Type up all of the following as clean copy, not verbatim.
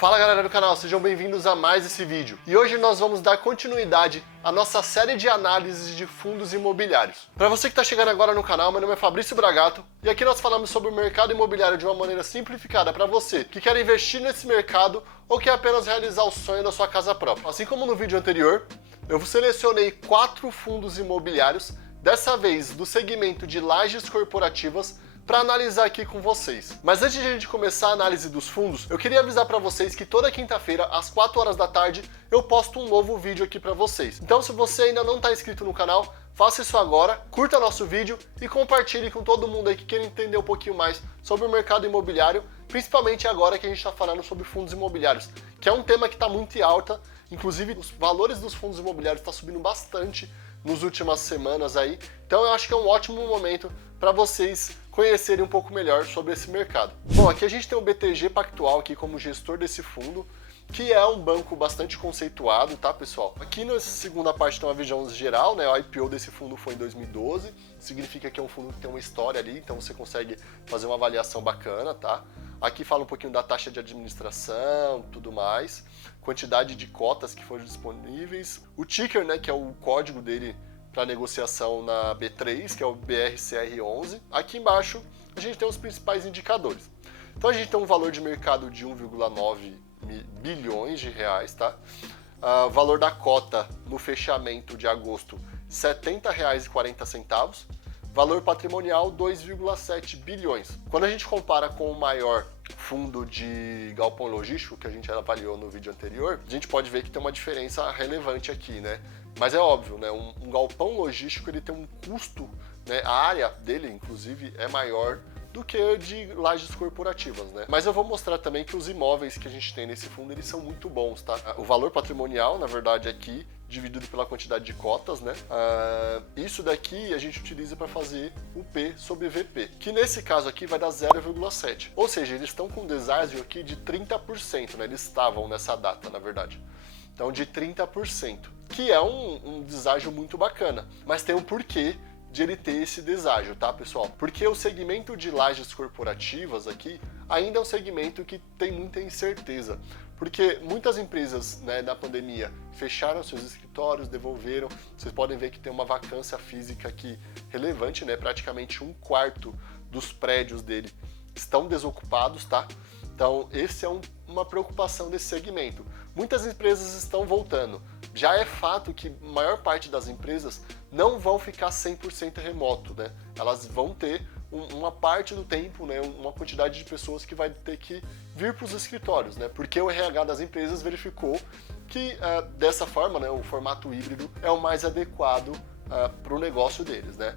Fala galera do canal, sejam bem-vindos a mais esse vídeo. E hoje nós vamos dar continuidade à nossa série de análises de fundos imobiliários. Para você que está chegando agora no canal, meu nome é Fabrício Bragato e aqui nós falamos sobre o mercado imobiliário de uma maneira simplificada para você que quer investir nesse mercado ou quer apenas realizar o sonho da sua casa própria. Assim como no vídeo anterior, eu selecionei 4 fundos imobiliários, dessa vez do segmento de lajes corporativas, para analisar aqui com vocês. Mas antes de a gente começar a análise dos fundos, eu queria avisar para vocês que toda quinta-feira, às 4 horas da tarde, eu posto um novo vídeo aqui para vocês. Então, se você ainda não está inscrito no canal, faça isso agora, curta nosso vídeo e compartilhe com todo mundo aí que quer entender um pouquinho mais sobre o mercado imobiliário, principalmente agora que a gente está falando sobre fundos imobiliários, que é um tema que está muito em alta. Inclusive, os valores dos fundos imobiliários estão subindo bastante nas últimas semanas aí. Então, eu acho que é um ótimo momento para vocês conhecerem um pouco melhor sobre esse mercado. Bom, aqui a gente tem o BTG Pactual aqui como gestor desse fundo, que é um banco bastante conceituado, tá, pessoal? Aqui na segunda parte tem uma visão geral, né? O IPO desse fundo foi em 2012, significa que é um fundo que tem uma história ali, então você consegue fazer uma avaliação bacana, tá? Aqui fala um pouquinho da taxa de administração, tudo mais, quantidade de cotas que foram disponíveis, o ticker, né, que é o código dele para negociação na B3, que é o BRCR11. Aqui embaixo a gente tem os principais indicadores. Então a gente tem um valor de mercado de 1,9 bilhões de reais, tá? O valor da cota no fechamento de agosto, R$ 70,40. Valor patrimonial, 2,7 bilhões. Quando a gente compara com o maior fundo de galpão logístico, que a gente avaliou no vídeo anterior, a gente pode ver que tem uma diferença relevante aqui, né? Mas é óbvio, né? Um galpão logístico ele tem um custo, né? A área dele, inclusive, é maior do que a de lajes corporativas, né? Mas eu vou mostrar também que os imóveis que a gente tem nesse fundo, eles são muito bons, tá? O valor patrimonial, na verdade, aqui, dividido pela quantidade de cotas, né? Isso daqui a gente utiliza para fazer o P sobre VP, que nesse caso aqui vai dar 0,7. Ou seja, eles estão com um deságio aqui de 30%, né? Eles estavam nessa data, na verdade. Então, de 30%, que é um deságio muito bacana. Mas tem um porquê de ele ter esse deságio, tá, pessoal? Porque o segmento de lajes corporativas aqui ainda é um segmento que tem muita incerteza. Porque muitas empresas, né, na pandemia fecharam seus escritórios, devolveram. Vocês podem ver que tem uma vacância física aqui relevante, né? Praticamente 1/4 dos prédios dele estão desocupados, tá? Então, esse é uma preocupação desse segmento. Muitas empresas estão voltando. Já é fato que a maior parte das empresas não vão ficar 100% remoto, né? Elas vão ter uma parte do tempo, né, uma quantidade de pessoas que vai ter que vir para os escritórios, né? Porque o RH das empresas verificou que dessa forma, né, o formato híbrido é o mais adequado para o negócio deles, né?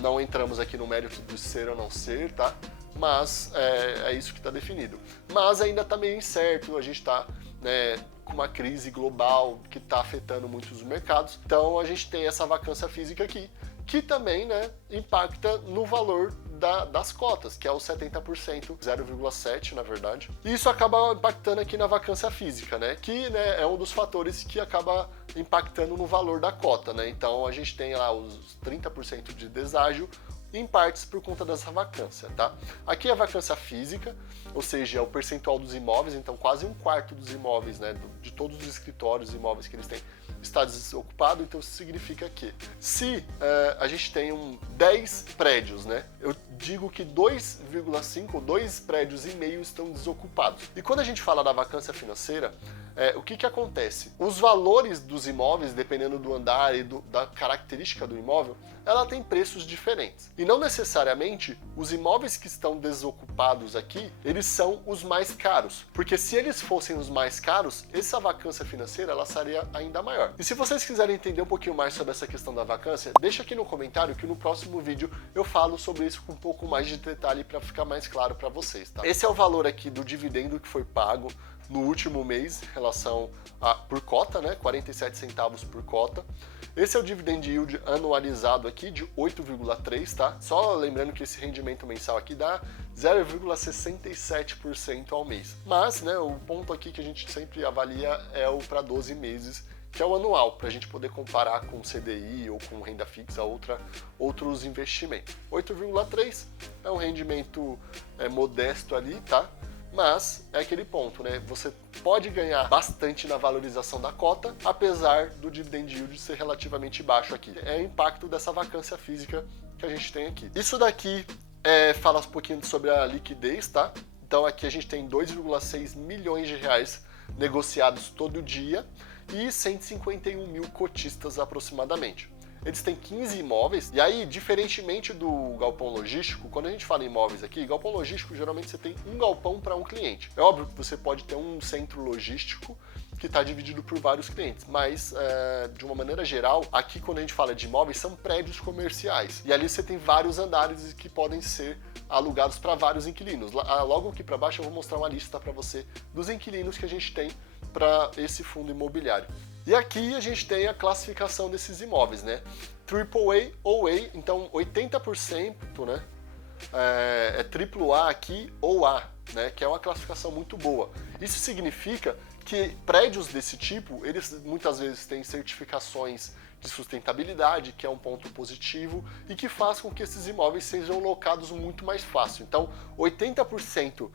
Não entramos aqui no mérito do ser ou não ser, tá? Mas é isso que está definido. Mas ainda está meio incerto, a gente está, né, com uma crise global que está afetando muitos mercados. Então a gente tem essa vacância física aqui, que também, né, impacta no valor das cotas, que é o 70%, 0,7 na verdade. E isso acaba impactando aqui na vacância física, né, que, né, é um dos fatores que acaba impactando no valor da cota, né. Então a gente tem lá os 30% de deságio, em partes por conta dessa vacância, tá? Aqui é a vacância física, ou seja, é o percentual dos imóveis, então quase 1/4 dos imóveis, né, de todos os escritórios e imóveis que eles têm, está desocupado. Então isso significa que se a gente tem 10 prédios, né, eu digo que 2,5 ou 2 prédios e meio estão desocupados. E quando a gente fala da vacância financeira, o que acontece? Os valores dos imóveis, dependendo do andar e da característica do imóvel, ela tem preços diferentes. E não necessariamente os imóveis que estão desocupados aqui, eles são os mais caros. Porque se eles fossem os mais caros, essa vacância financeira ela seria ainda maior. E se vocês quiserem entender um pouquinho mais sobre essa questão da vacância, deixa aqui no comentário que no próximo vídeo eu falo sobre isso com um pouco mais de detalhe para ficar mais claro para vocês, tá? Esse é o valor aqui do dividendo que foi pago no último mês em relação por cota, né, 47 centavos por cota. Esse é o dividend yield anualizado aqui de 8,3, tá? Só lembrando que esse rendimento mensal aqui dá 0,67% ao mês. Mas, né, o ponto aqui que a gente sempre avalia é o para 12 meses, que é o anual, para a gente poder comparar com CDI ou com renda fixa, outros investimentos. 8,3 é um rendimento modesto ali, tá? mas é aquele ponto, né? Você pode ganhar bastante na valorização da cota, apesar do dividend yield ser relativamente baixo aqui. É o impacto dessa vacância física que a gente tem aqui. Isso daqui fala um pouquinho sobre a liquidez, tá? Então aqui a gente tem 2,6 milhões de reais negociados todo dia e 151 mil cotistas aproximadamente. Eles têm 15 imóveis, e aí, diferentemente do galpão logístico, quando a gente fala em imóveis aqui, galpão logístico, geralmente você tem um galpão para um cliente. É óbvio que você pode ter um centro logístico que está dividido por vários clientes, mas de uma maneira geral, aqui quando a gente fala de imóveis, são prédios comerciais. E ali você tem vários andares que podem ser alugados para vários inquilinos. Logo aqui para baixo eu vou mostrar uma lista para você dos inquilinos que a gente tem para esse fundo imobiliário. E aqui a gente tem a classificação desses imóveis, né? AAA ou A, então 80%, né? É AAA aqui ou A, né? Que é uma classificação muito boa. Isso significa que prédios desse tipo, eles muitas vezes têm certificações de sustentabilidade, que é um ponto positivo e que faz com que esses imóveis sejam locados muito mais fácil. Então, 80%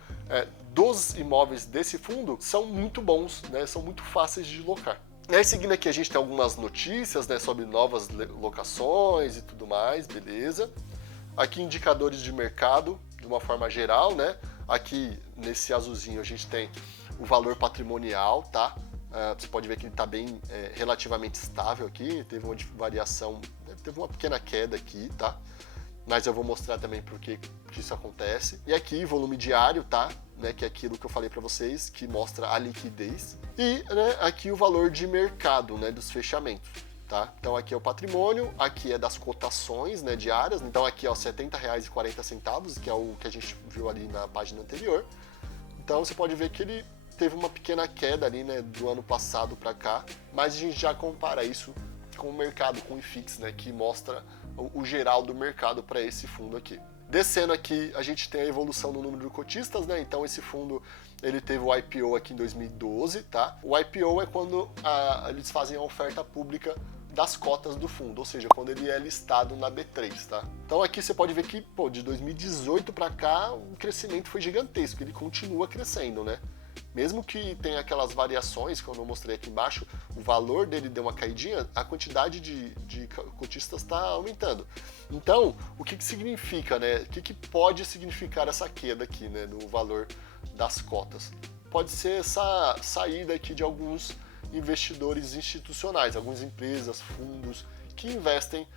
dos imóveis desse fundo são muito bons, né? São muito fáceis de locar. E aí, seguindo aqui, a gente tem algumas notícias, né, sobre novas locações e tudo mais, beleza. Aqui, indicadores de mercado, de uma forma geral, né. Aqui, nesse azulzinho, a gente tem o valor patrimonial, tá. Você pode ver que ele está bem relativamente estável aqui, teve uma variação, teve uma pequena queda aqui, tá. Mas eu vou mostrar também por que isso acontece. E aqui, volume diário, tá? Né, que é aquilo que eu falei para vocês, que mostra a liquidez. E né, aqui o valor de mercado, né, dos fechamentos. Tá? Então aqui é o patrimônio, aqui é das cotações, né, diárias. Então aqui é R$ 70,40, que é o que a gente viu ali na página anterior. Então você pode ver que ele teve uma pequena queda ali, né, do ano passado para cá, mas a gente já compara isso com o mercado, com o IFIX, né, que mostra o geral do mercado para esse fundo aqui. Descendo aqui, a gente tem a evolução no número de cotistas, né? Então esse fundo, ele teve o IPO aqui em 2012, tá? O IPO é quando eles fazem a oferta pública das cotas do fundo, ou seja, quando ele é listado na B3, tá? Então aqui você pode ver que, pô, de 2018 para cá, o crescimento foi gigantesco, ele continua crescendo, né? Mesmo que tenha aquelas variações que eu não mostrei aqui embaixo, o valor dele deu uma caidinha, a quantidade de cotistas está aumentando. Então, o que significa, né? O que pode significar essa queda aqui, né, no valor das cotas? Pode ser essa saída aqui de alguns investidores institucionais, algumas empresas, fundos que investem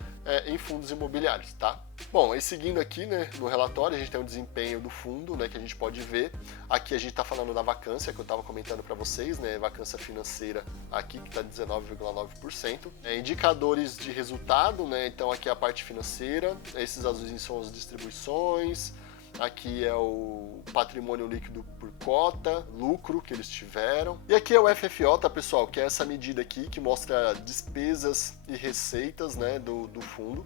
em fundos imobiliários, tá? Bom, e seguindo aqui, né, no relatório, a gente tem o desempenho do fundo, né, que a gente pode ver. Aqui a gente está falando da vacância, que eu estava comentando para vocês, né, vacância financeira aqui, que está 19,9%. Indicadores de resultado, né, então aqui é a parte financeira, esses azulzinhos são as distribuições, aqui é o patrimônio líquido por cota, lucro que eles tiveram. E aqui é o FFO, tá, pessoal? Que é essa medida aqui que mostra despesas e receitas, né, do fundo.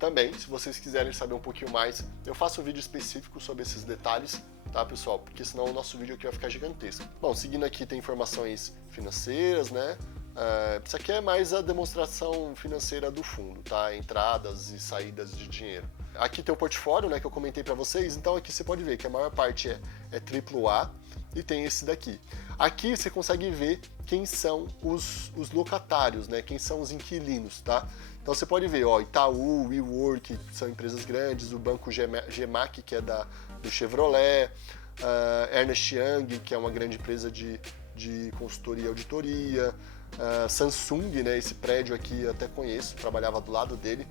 Também, se vocês quiserem saber um pouquinho mais, eu faço um vídeo específico sobre esses detalhes, tá, pessoal? Porque senão o nosso vídeo aqui vai ficar gigantesco. Bom, seguindo aqui tem informações financeiras, né? Isso aqui é mais a demonstração financeira do fundo, tá? Entradas e saídas de dinheiro. Aqui tem o portfólio, né, que eu comentei para vocês, então aqui você pode ver que a maior parte é AAA e tem esse daqui. Aqui você consegue ver quem são os locatários, né, quem são os inquilinos, tá? Então você pode ver, ó, Itaú, WeWork, são empresas grandes, o banco GEMAC, que é do Chevrolet, Ernst Young, que é uma grande empresa de consultoria e auditoria, Samsung, né, esse prédio aqui eu até conheço, trabalhava do lado dele.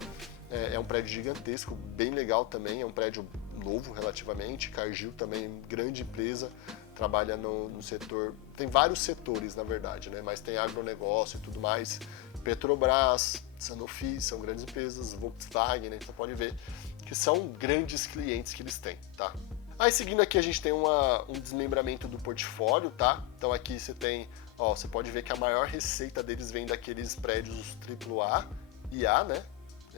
É um prédio gigantesco, bem legal também, é um prédio novo relativamente. Cargill também, grande empresa, trabalha no setor, tem vários setores na verdade, né? Mas tem agronegócio e tudo mais. Petrobras, Sanofi, são grandes empresas, Volkswagen, né? Então pode ver que são grandes clientes que eles têm, tá? Aí seguindo aqui a gente tem um desmembramento do portfólio, tá? Então aqui você tem, ó, você pode ver que a maior receita deles vem daqueles prédios AAA e A, né?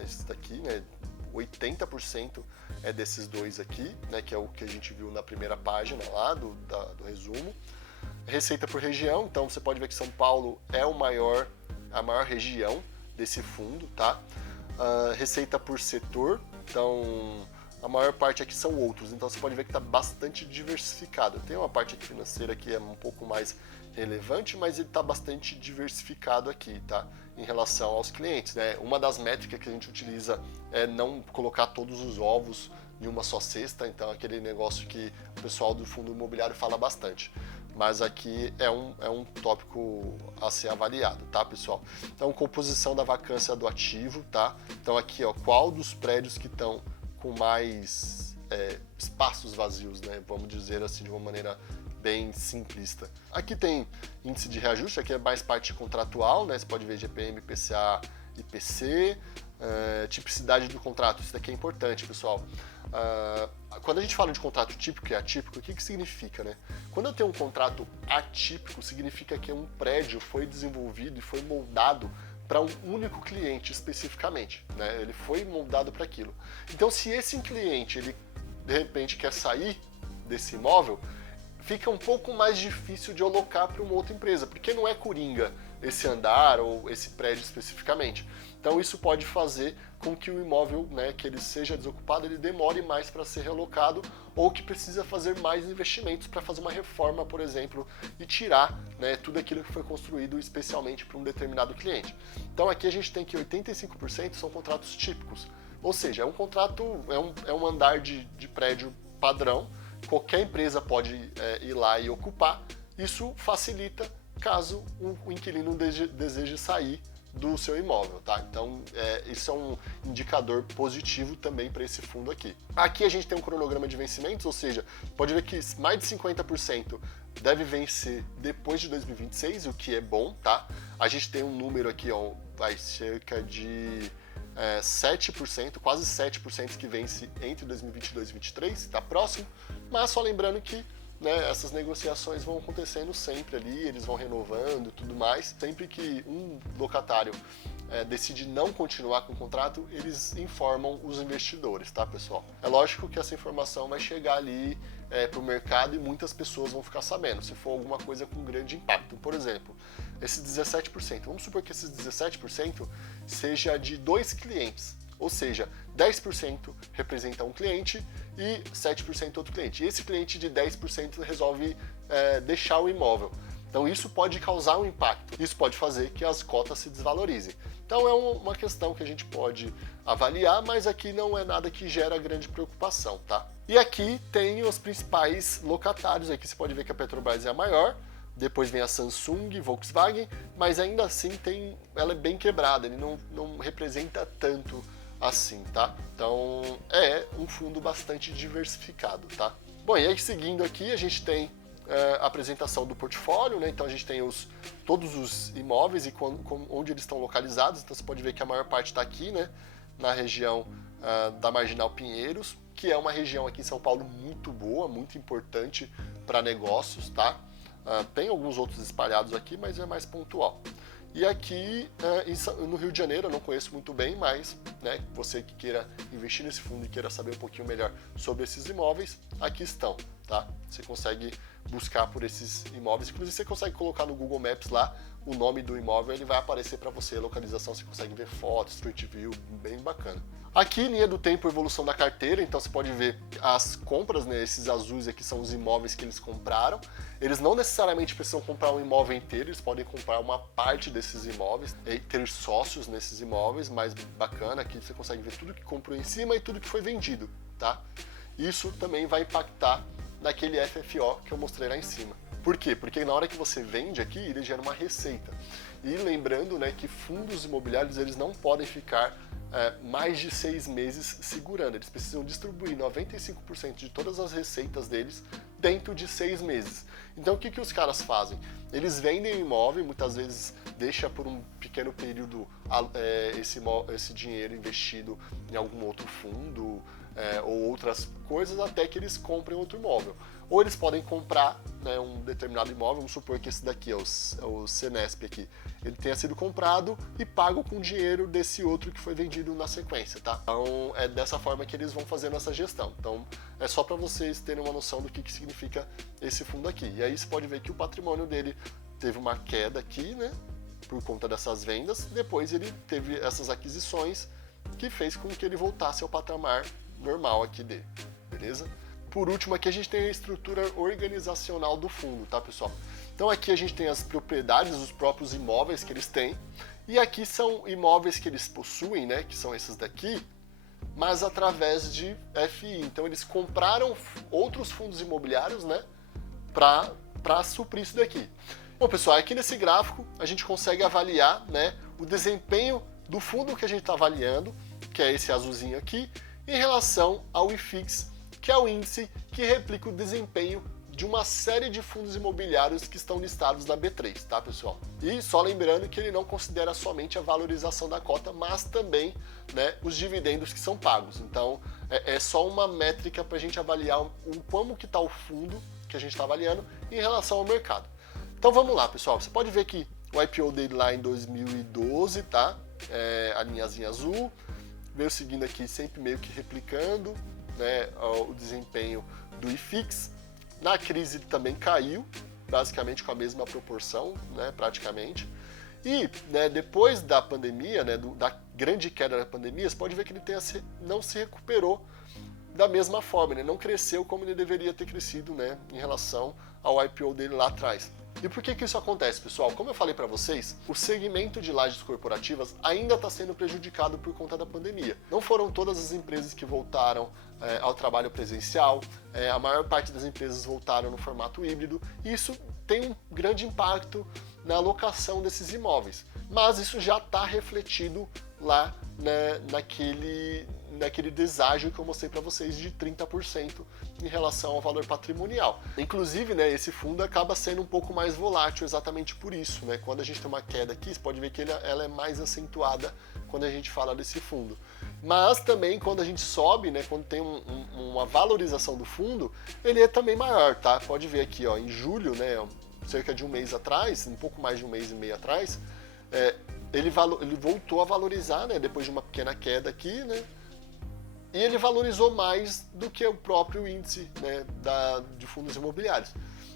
Esse daqui, né, 80% é desses dois aqui, né, que é o que a gente viu na primeira página lá do resumo. Receita por região, então você pode ver que São Paulo é a maior região desse fundo, tá? Receita por setor, então a maior parte aqui são outros, então você pode ver que está bastante diversificado. Tem uma parte aqui financeira que é um pouco mais relevante, mas ele está bastante diversificado aqui, tá? Em relação aos clientes, né? Uma das métricas que a gente utiliza é não colocar todos os ovos em uma só cesta, então aquele negócio que o pessoal do fundo imobiliário fala bastante. Mas aqui é um tópico a ser avaliado, tá, pessoal? Então, composição da vacância do ativo, tá? Então aqui, ó, qual dos prédios que estão com mais espaços vazios, né? Vamos dizer assim, de uma maneira bem simplista. Aqui tem índice de reajuste, aqui é mais parte contratual, né? Você pode ver GPM, IPCA, IPC, tipicidade do contrato, isso daqui é importante, pessoal. Quando a gente fala de contrato típico e atípico, o que significa, né? Quando eu tenho um contrato atípico, significa que um prédio foi desenvolvido e foi moldado para um único cliente especificamente, né? Ele foi moldado para aquilo. Então, se esse cliente, ele de repente quer sair desse imóvel, fica um pouco mais difícil de alocar para uma outra empresa, porque não é coringa esse andar ou esse prédio especificamente. Então isso pode fazer com que o imóvel, né, que ele seja desocupado, ele demore mais para ser relocado ou que precisa fazer mais investimentos para fazer uma reforma, por exemplo, e tirar, né, tudo aquilo que foi construído especialmente para um determinado cliente. Então aqui a gente tem que 85% são contratos típicos, ou seja, é um contrato, é um andar de prédio padrão, qualquer empresa pode ir lá e ocupar. Isso facilita caso o inquilino deseje sair do seu imóvel, tá? Então, isso é um indicador positivo também para esse fundo aqui. Aqui a gente tem um cronograma de vencimentos, ou seja, pode ver que mais de 50% deve vencer depois de 2026, o que é bom, tá? A gente tem um número aqui, ó, vai cerca de 7%, quase 7% que vence entre 2022 e 2023, está próximo, mas só lembrando que, né, essas negociações vão acontecendo sempre ali, eles vão renovando e tudo mais. Sempre que um locatário decide não continuar com o contrato, eles informam os investidores, tá, pessoal? É lógico que essa informação vai chegar ali para o mercado e muitas pessoas vão ficar sabendo, se for alguma coisa com grande impacto. Por exemplo, esses 17%, vamos supor que esses 17% seja de 2 clientes, ou seja, 10% representa um cliente e 7% outro cliente. E esse cliente de 10% resolve deixar o imóvel. Então isso pode causar um impacto, isso pode fazer que as cotas se desvalorizem. Então é uma questão que a gente pode avaliar, mas aqui não é nada que gera grande preocupação, tá? E aqui tem os principais locatários, aqui você pode ver que a Petrobras é a maior, depois vem a Samsung, Volkswagen, mas ainda assim ela é bem quebrada, ele não representa tanto assim, tá? Então é um fundo bastante diversificado, tá? Bom, e aí seguindo aqui a gente tem a apresentação do portfólio, né? Então a gente tem todos os imóveis e onde eles estão localizados. Então você pode ver que a maior parte está aqui, né? Na região da Marginal Pinheiros, que é uma região aqui em São Paulo muito boa, muito importante para negócios, tá? Tem alguns outros espalhados aqui, mas é mais pontual. E aqui no Rio de Janeiro, eu não conheço muito bem, mas, né, você que queira investir nesse fundo e queira saber um pouquinho melhor sobre esses imóveis, aqui estão, tá? Você consegue buscar por esses imóveis, inclusive você consegue colocar no Google Maps lá o nome do imóvel, ele vai aparecer para você, a localização, você consegue ver fotos, Street View, bem bacana. Aqui, linha do tempo, evolução da carteira, então você pode ver as compras, né, esses azuis aqui são os imóveis que eles compraram. Eles não necessariamente precisam comprar um imóvel inteiro, eles podem comprar uma parte desses imóveis e ter sócios nesses imóveis, mais bacana, aqui você consegue ver tudo que comprou em cima e tudo que foi vendido, tá? Isso também vai impactar naquele FFO que eu mostrei lá em cima. Por quê? Porque na hora que você vende aqui, ele gera uma receita. E lembrando, né, que fundos imobiliários eles não podem ficar mais de 6 meses segurando. Eles precisam distribuir 95% de todas as receitas deles dentro de 6 meses. Então o que os caras fazem? Eles vendem o imóvel, muitas vezes deixa por um pequeno período esse dinheiro investido em algum outro fundo ou outras coisas até que eles comprem outro imóvel. Ou eles podem comprar, né, um determinado imóvel, vamos supor que esse daqui, o Senesp aqui, ele tenha sido comprado e pago com dinheiro desse outro que foi vendido na sequência, tá? Então é dessa forma que eles vão fazendo essa gestão. Então é só para vocês terem uma noção do que significa esse fundo aqui. E aí você pode ver que o patrimônio dele teve uma queda aqui, né, por conta dessas vendas, depois ele teve essas aquisições que fez com que ele voltasse ao patamar normal aqui dele, beleza? Por último, aqui a gente tem a estrutura organizacional do fundo, tá, pessoal? Então aqui a gente tem as propriedades dos próprios imóveis que eles têm, e aqui são imóveis que eles possuem, né, que são esses daqui, mas através de FI. Então eles compraram outros fundos imobiliários, né, para suprir isso daqui. Bom, pessoal, aqui nesse gráfico a gente consegue avaliar, né, o desempenho do fundo que a gente está avaliando, que é esse azulzinho aqui, em relação ao IFIX, que é o índice que replica o desempenho de uma série de fundos imobiliários que estão listados na B3, tá, pessoal? E só lembrando que ele não considera somente a valorização da cota, mas também, né, os dividendos que são pagos. Então, é só uma métrica para a gente avaliar como que está o fundo que a gente está avaliando em relação ao mercado. Então, vamos lá, pessoal. Você pode ver que o IPO dele lá em 2012, tá? A linhazinha azul. Veio seguindo aqui, sempre meio que replicando, né, o desempenho do IFIX. Na crise também caiu, basicamente com a mesma proporção, né, praticamente. E, né, depois da pandemia, né, da grande queda da pandemia, você pode ver que ele não se recuperou da mesma forma, né, não cresceu como ele deveria ter crescido, né, em relação ao IPO dele lá atrás. E por que isso acontece, pessoal? Como eu falei para vocês, o segmento de lajes corporativas ainda está sendo prejudicado por conta da pandemia. Não foram todas as empresas que voltaram ao trabalho presencial, a maior parte das empresas voltaram no formato híbrido, e isso tem um grande impacto na alocação desses imóveis. Mas isso já está refletido lá, né, naquele deságio que eu mostrei para vocês de 30% em relação ao valor patrimonial. Inclusive, né, esse fundo acaba sendo um pouco mais volátil exatamente por isso, né? Quando a gente tem uma queda aqui, você pode ver que ela é mais acentuada quando a gente fala desse fundo. Mas também quando a gente sobe, né, quando tem uma valorização do fundo, ele é também maior, tá? Pode ver aqui, ó, em julho, né, cerca de um mês atrás, um pouco mais de um mês e meio atrás, ele voltou a valorizar, né, depois de uma pequena queda aqui, né? E ele valorizou mais do que o próprio índice, né, de fundos imobiliários.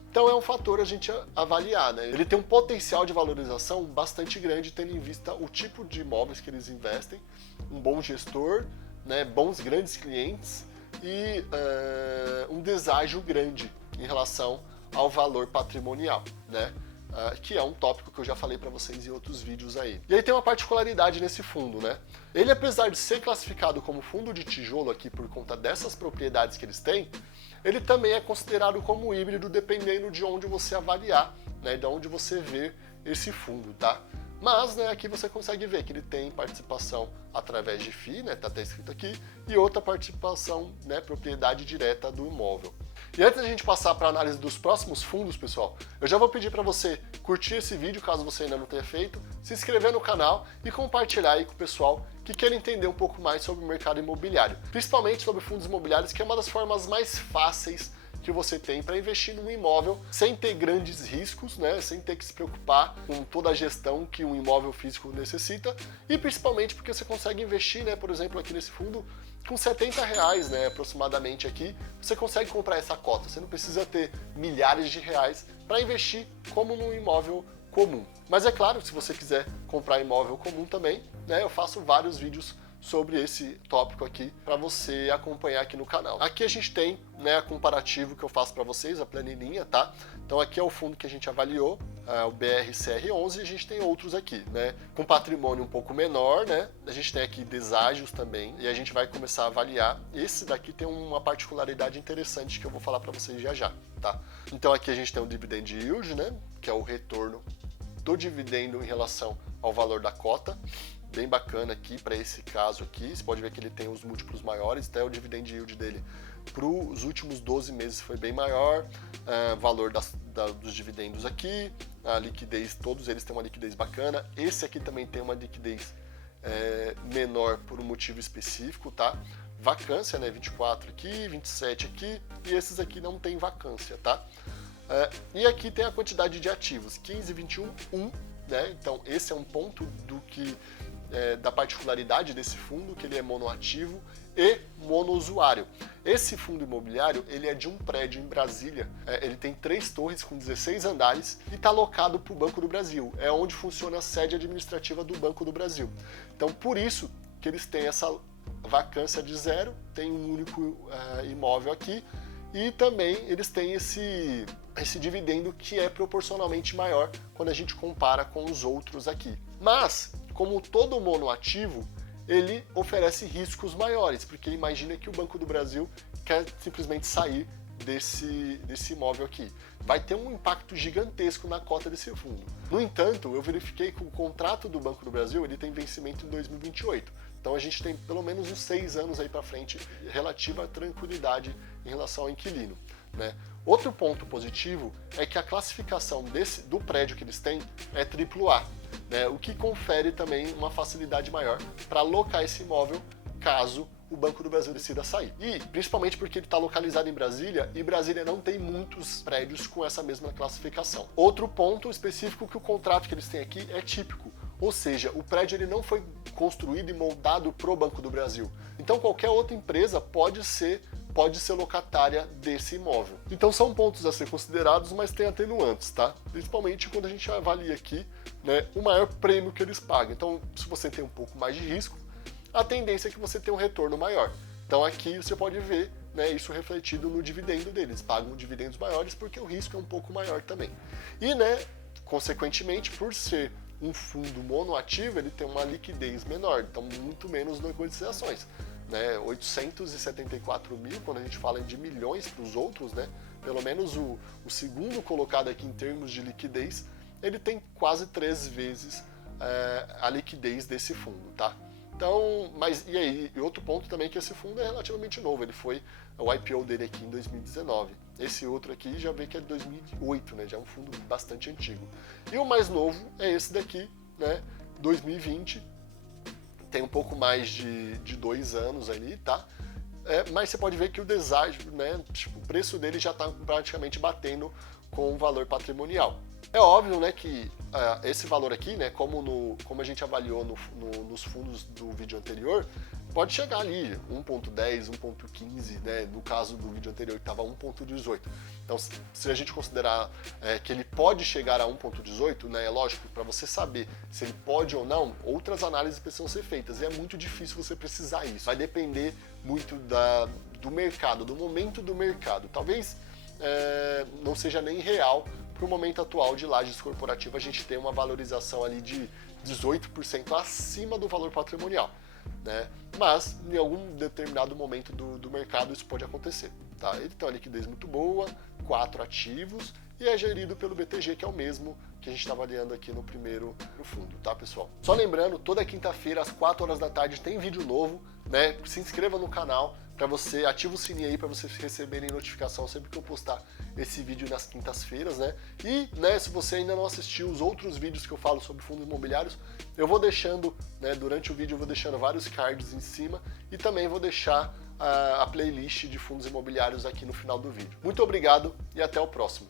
Então é um fator a gente avaliar, né? Ele tem um potencial de valorização bastante grande, tendo em vista o tipo de imóveis que eles investem, um bom gestor, né, bons grandes clientes e um deságio grande em relação ao valor patrimonial, né? Que é um tópico que eu já falei para vocês em outros vídeos aí. E aí tem uma particularidade nesse fundo, né? Ele, apesar de ser classificado como fundo de tijolo aqui por conta dessas propriedades que eles têm, ele também é considerado como híbrido dependendo de onde você avaliar, né? De onde você vê esse fundo, tá? Mas, né, aqui você consegue ver que ele tem participação através de FII, né? Tá até escrito aqui, e outra participação, né, propriedade direta do imóvel. E antes da gente passar para a análise dos próximos fundos, pessoal, eu já vou pedir para você curtir esse vídeo, caso você ainda não tenha feito, se inscrever no canal e compartilhar aí com o pessoal que quer entender um pouco mais sobre o mercado imobiliário, principalmente sobre fundos imobiliários, que é uma das formas mais fáceis que você tem para investir num imóvel sem ter grandes riscos, né? Sem ter que se preocupar com toda a gestão que um imóvel físico necessita, e principalmente porque você consegue investir, né, por exemplo, aqui nesse fundo, com R$70, né, aproximadamente aqui, você consegue comprar essa cota. Você não precisa ter milhares de reais para investir como num imóvel comum. Mas é claro, se você quiser comprar imóvel comum também, né, eu faço vários vídeos sobre esse tópico aqui para você acompanhar aqui no canal. Aqui a gente tem, né, a comparativo que eu faço para vocês, a planilhinha, tá? Então aqui é o fundo que a gente avaliou, o BRCR11, e a gente tem outros aqui, né, com patrimônio um pouco menor, né? A gente tem aqui deságios também, e a gente vai começar a avaliar. Esse daqui tem uma particularidade interessante que eu vou falar para vocês já já, tá? Então aqui a gente tem o dividend yield, né, que é o retorno do dividendo em relação ao valor da cota. Bem bacana aqui para esse caso aqui, você pode ver que ele tem os múltiplos maiores, até o dividend yield dele para os últimos 12 meses foi bem maior, valor dos dividendos aqui, a liquidez, todos eles têm uma liquidez bacana, esse aqui também tem uma liquidez menor por um motivo específico, tá? Vacância, né, 24 aqui, 27 aqui, e esses aqui não tem vacância, tá? E aqui tem a quantidade de ativos, 15, 21, 1, né? Então esse é um ponto da particularidade desse fundo, que ele é monoativo e monousuário. Esse fundo imobiliário, ele é de um prédio em Brasília, ele tem 3 torres com 16 andares e está alocado para o Banco do Brasil, é onde funciona a sede administrativa do Banco do Brasil. Então, por isso que eles têm essa vacância de zero, tem um único imóvel aqui, e também eles têm esse dividendo que é proporcionalmente maior quando a gente compara com os outros aqui. Mas, como todo monoativo, ele oferece riscos maiores, porque imagina que o Banco do Brasil quer simplesmente sair desse imóvel aqui. Vai ter um impacto gigantesco na cota desse fundo. No entanto, eu verifiquei que o contrato do Banco do Brasil ele tem vencimento em 2028. Então a gente tem pelo menos uns 6 anos aí para frente relativa à tranquilidade em relação ao inquilino, né? Outro ponto positivo é que a classificação do prédio que eles têm é AAA, né? O que confere também uma facilidade maior para alocar esse imóvel caso o Banco do Brasil decida sair. E principalmente porque ele está localizado em Brasília e Brasília não tem muitos prédios com essa mesma classificação. Outro ponto específico que o contrato que eles têm aqui é típico, ou seja, o prédio ele não foi construído e moldado para o Banco do Brasil. Então qualquer outra empresa pode ser locatária desse imóvel. Então são pontos a ser considerados, mas tem atenuantes, tá? Principalmente quando a gente avalia aqui, né, o maior prêmio que eles pagam. Então, se você tem um pouco mais de risco, a tendência é que você tenha um retorno maior. Então aqui você pode ver, né, isso refletido no dividendo deles. Pagam dividendos maiores porque o risco é um pouco maior também. E, né, consequentemente, por ser um fundo monoativo, ele tem uma liquidez menor, então muito menos negociações. Né, 874 mil, quando a gente fala de milhões para os outros, né, pelo menos o segundo colocado aqui em termos de liquidez, ele tem quase 3 vezes a liquidez desse fundo, tá? Então, mas e aí? E outro ponto também é que esse fundo é relativamente novo, ele foi o IPO dele aqui em 2019. Esse outro aqui já vê que é de 2008, né? Já é um fundo bastante antigo. E o mais novo é esse daqui, né? 2020, tem um pouco mais de 2 anos ali, tá? Mas você pode ver que o design, né? Tipo, o preço dele já está praticamente batendo com o valor patrimonial. É óbvio, né, que esse valor aqui, né, como a gente avaliou nos fundos do vídeo anterior, pode chegar ali 1.10, 1.15, né, no caso do vídeo anterior que estava 1.18. Então, se a gente considerar que ele pode chegar a 1.18, né, é lógico, para você saber se ele pode ou não, outras análises precisam ser feitas, e é muito difícil você precisar isso. Vai depender muito do mercado, do momento do mercado. Talvez não seja nem real para o momento atual de lajes corporativa a gente tem uma valorização ali de 18% acima do valor patrimonial, né? Mas em algum determinado momento do mercado isso pode acontecer, tá? Ele tem uma liquidez muito boa, 4 ativos e é gerido pelo BTG, que é o mesmo que a gente está avaliando aqui no primeiro fundo, tá, pessoal? Só lembrando, toda quinta-feira às 4 horas da tarde tem vídeo novo, né? Se inscreva no canal para você, ativa o sininho aí para vocês receberem notificação sempre que eu postar esse vídeo nas quintas-feiras, né? E, né, se você ainda não assistiu os outros vídeos que eu falo sobre fundos imobiliários, eu vou deixando, né, durante o vídeo eu vou deixando vários cards em cima e também vou deixar a playlist de fundos imobiliários aqui no final do vídeo. Muito obrigado e até o próximo.